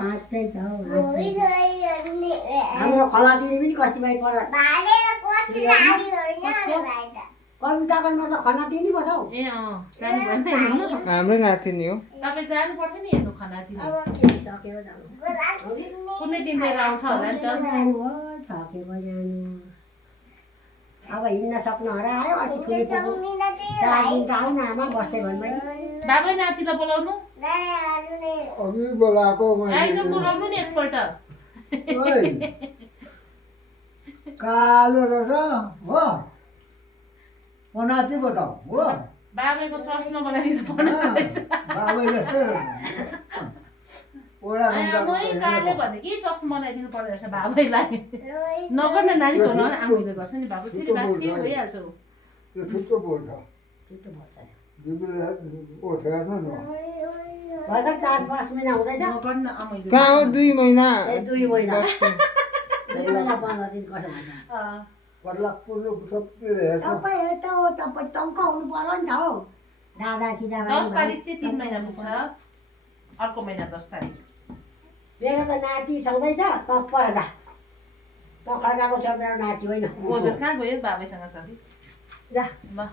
हाँस्दै जाऊ हाम्रो खलातिर पनि कति भाइ पर कविताको त खना दिने बताऊ ए जानु भएन हेर्नु हाम्रो नातिनी हो तपाईँ जानु पर्थ्यो नि हेर्नु खाना दिनु सकेर जानु कुनै दिन लिएर आउँछ होला नि त जानु हो सकेको जानु अब हिँड्न सक्नु हरायो अति ठुलो दार्जिलिङ त आउन आमा बस्दै भन्दै बाबै नातिलाई बोलाउनु अघि बोलाएको आइनु बोलाउनु नि एकपल्ट कालो रहेछ हो पनाती बताऊ हो बाबैको चस्मा बनाइदिनु पर्ने रहेछ बाबै जस्तै ओडा मै काले भने कि चस्मा बनाइदिनु पर्ने रहेछ बाबैलाई नगर्ने नानी त आमाले गर्छ नि बाबु फेरि बात के भइहाल्छ त्यो छुट्टो बोल्छ छिटो भन्छ जिब्रो ओछ्याएर न भर्खर 4-5 महिना हुँदैछ नगर्न आमाले कहाँ हो 2 महिना ए 2 महिना 2 महिना 15 दिन कसो भन्छ पर्ला पुर्लो सबै हेर्छ तपाईँ यता हो तपाईँ टङ्क हुनु पर्यो नि त हौ दादा सिधा 10 तारिक चाहिँ 3 महिना पुग्छ अर्को महिना 10 तारिक मेरो त नाति छँदैछ तपर जा तखर्काको छ मेरो नाति होइन ओजस कहाँ गयो बाबैसँग छ कि जा ल